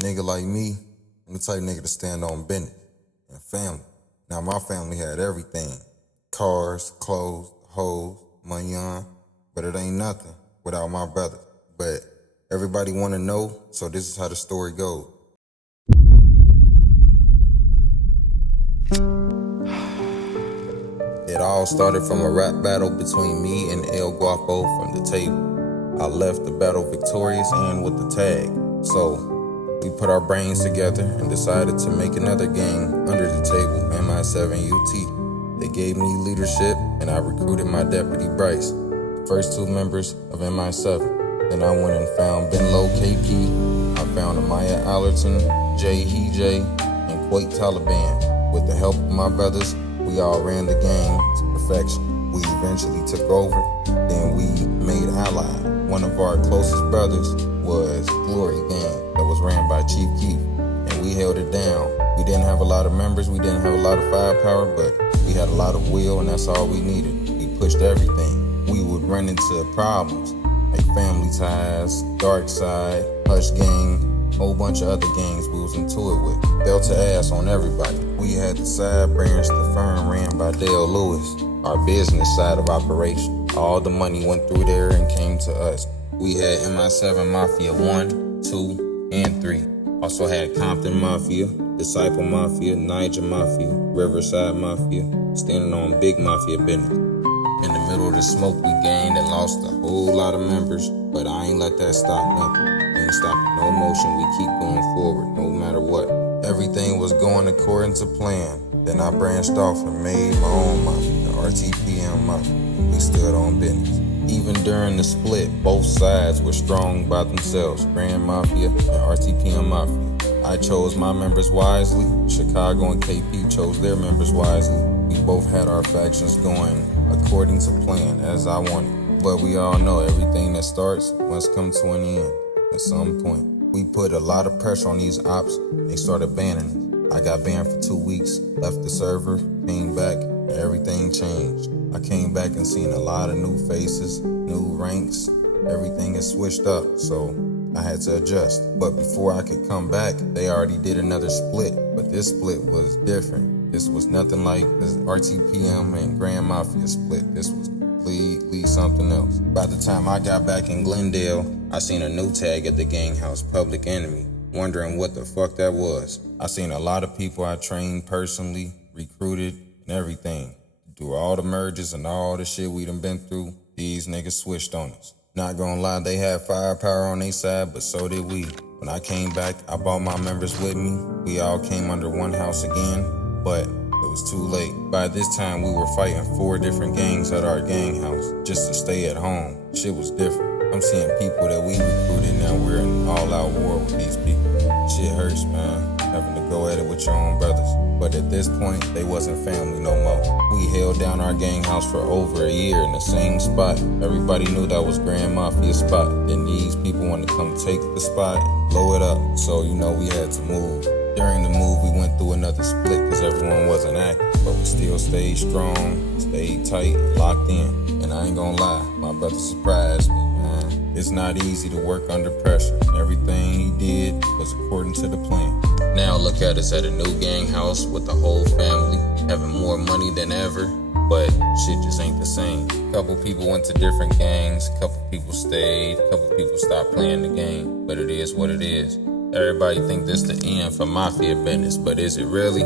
nigga like me, I'm the type nigga to stand on business and family. Now my family had everything. Cars, clothes, hoes, money on, but it ain't nothing without my brother. But everybody wanna know, so this is how the story goes. It all started from a rap battle between me and El Guapo from the table. I left the battle victorious and with the tag. So we put our brains together and decided to make another gang under the table, MI7UT. They gave me leadership and I recruited my deputy Bryce, the first two members of MI7. Then I went and found Benlo KP. I found Amaya Allerton, Jay Hej, and Quake Taliban. With the help of my brothers, we all ran the gang to perfection. We eventually took over, then we made ally. One of our closest brothers was Glory Gang that was ran by Chief Keef, and we held it down. We didn't have a lot of members, we didn't have a lot of firepower, but we had a lot of will, and that's all we needed. We pushed everything. We would run into problems like Family Ties, Dark Side, Hush Gang, whole bunch of other gangs we was into it with. Dealt to ass on everybody. We had the side branch, the firm ran by Dale Lewis, our business side of operation. All the money went through there and came to us. We had MI7 Mafia 1, 2, and 3. Also had Compton Mafia, Disciple Mafia, Niger Mafia, Riverside Mafia, standing on big mafia business. In the middle of the smoke we gained and lost a whole lot of members, but I ain't let that stop nothing. Ain't stopping no motion, we keep going forward, no matter what. Everything was going according to plan. Then I branched off and made my own mafia, the RTPM Mafia. We stood on business. Even during the split, both sides were strong by themselves, Grand Mafia and RTPM Mafia. I chose my members wisely, Chicago and KP chose their members wisely. We both had our factions going according to plan, as I wanted. But we all know everything that starts must come to an end at some point. We put a lot of pressure on these ops, they started banning us. I got banned for 2 weeks, left the server, came back, and everything changed. I came back and seen a lot of new faces, new ranks, everything is switched up, so I had to adjust. But before I could come back, they already did another split, but this split was different. This was nothing like the RTPM and Grand Mafia split. This was completely something else. By the time I got back in Glendale, I seen a new tag at the gang house, Public Enemy, wondering what the fuck that was. I seen a lot of people I trained personally, recruited, and everything. Through all the mergers and all the shit we done been through, these niggas switched on us. Not gonna lie, they had firepower on their side, but so did we. When I came back, I brought my members with me. We all came under one house again, but it was too late. By this time, we were fighting 4 different gangs at our gang house just to stay at home. Shit was different. I'm seeing people that we recruited, now we're in all-out war with these people. Shit hurts, man, having to go at it with your own brothers. But at this point, they wasn't family no more. We held down our gang house for over a year in the same spot. Everybody knew that was Grand Mafia spot. Then these people wanted to come take the spot and blow it up. So, we had to move. During the move, we went through another split because everyone wasn't active. But we still stayed strong, stayed tight, locked in. And I ain't gonna lie, my brother surprised me, man. It's not easy to work under pressure. Everything he did was according to the plan. Now look at us at a new gang house with the whole family, having more money than ever, but shit just ain't the same. Couple people went to different gangs, couple people stayed, couple people stopped playing the game, but it is what it is. Everybody think this the end for mafia business, but is it really?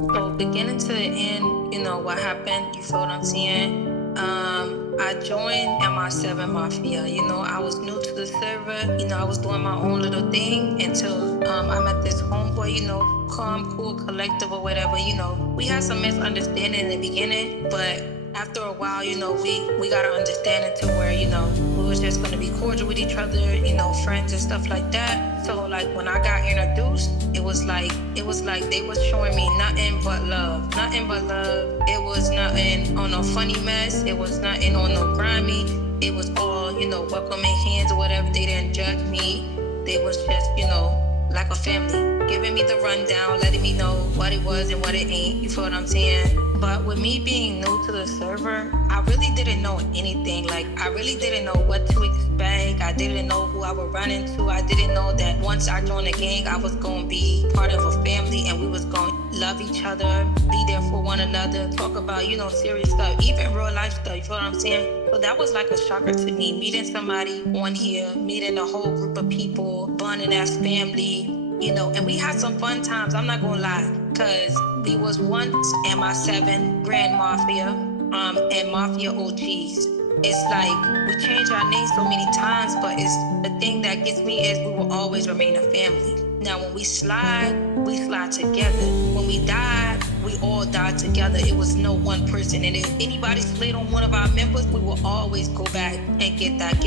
So beginning to the end, what happened, you feel what I'm saying? I joined MI7 Mafia. I was new to the server. I was doing my own little thing until I met this homeboy, calm, cool, collective or whatever. We had some misunderstanding in the beginning, but after a while, we got an understanding to where, we was just going to be cordial with each other, friends and stuff like that. So like when I got introduced, it was like they was showing me nothing but love. It was nothing on no funny mess. It was nothing on no grimy. it was all, welcoming hands or whatever. They didn't judge me. They was just, like a family, giving me the rundown, letting me know what it was and what it ain't. You feel what I'm saying? But with me being new to the server, I really didn't know anything. Like, I really didn't know what to expect. I didn't know who I would run into. I didn't know that once I joined the gang, I was going to be part of a family and we was going to love each other, be there for one another, talk about, serious stuff, even real life stuff. You feel what I'm saying? So that was like a shocker to me, meeting somebody on here, meeting a whole group of people, bonding as family, and we had some fun times. I'm not gonna lie, because we was once MI7 Grand Mafia, and Mafia OGs. It's like we changed our names so many times, but it's the thing that gets me is we will always remain a family. Now, when we slide together. When we died, we all died together. It was no one person. And if anybody slid on one of our members, we will always go back and get back,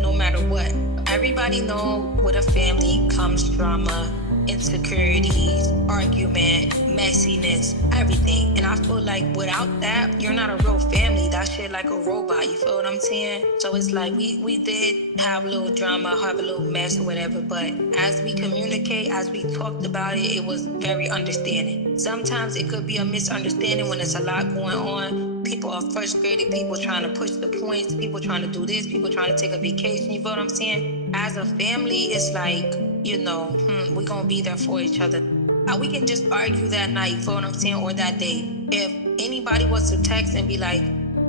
no matter what. Everybody know with a family comes drama, insecurities, argument, messiness, everything. And I feel like without that, you're not a real family. That shit like a robot, you feel what I'm saying? So it's like we did have a little drama, have a little mess or whatever, but as we communicate, as we talked about it, it was very understanding. Sometimes it could be a misunderstanding when there's a lot going on. People are frustrated, people trying to push the points, people trying to do this, people trying to take a vacation, you feel what I'm saying? As a family, it's like, we're going to be there for each other. We can just argue that night, you feel what I'm saying, or that day. If anybody was to text and be like,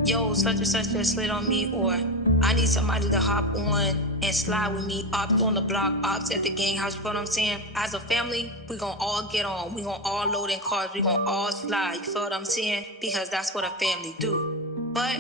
yo, such and such just slid on me, or I need somebody to hop on and slide with me, ops on the block, ops at the gang house, you feel what I'm saying? As a family, we're going to all get on. We're going to all load in cars. We're going to all slide, you feel what I'm saying? Because that's what a family do. But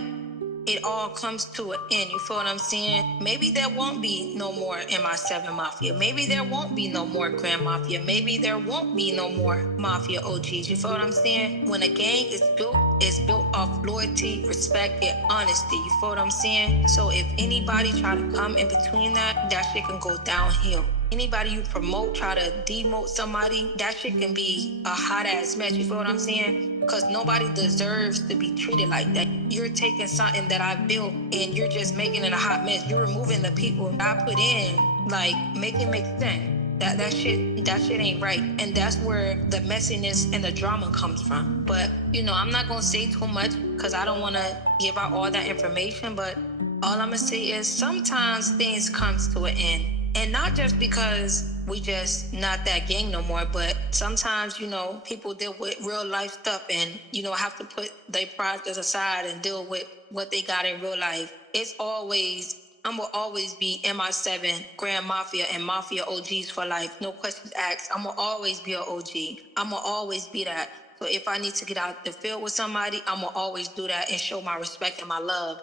it all comes to an end, you feel what I'm saying? Maybe there won't be no more MI7 Mafia. Maybe there won't be no more Grand Mafia. Maybe there won't be no more Mafia OGs, you feel what I'm saying? When a gang is built, it's built off loyalty, respect, and honesty, you feel what I'm saying? So if anybody try to come in between that shit can go downhill. Anybody you promote, try to demote somebody, that shit can be a hot ass mess, you feel what I'm saying? Because nobody deserves to be treated like that. You're taking something that I built and you're just making it a hot mess. You're removing the people I put in, like, make it make sense. That shit ain't right. And that's where the messiness and the drama comes from. But, I'm not gonna say too much because I don't wanna give out all that information, but all I'm gonna say is sometimes things comes to an end. And not just because we just not that gang no more, but sometimes, people deal with real life stuff and, have to put their projects aside and deal with what they got in real life. I'm gonna always be MI7, Grand Mafia, and Mafia OGs for life. No questions asked. I'm gonna always be an OG. I'm gonna always be that. So if I need to get out the field with somebody, I'm gonna always do that and show my respect and my love.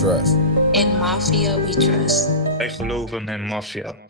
trust. In Mafia, we trust. Wij geloven in Mafia.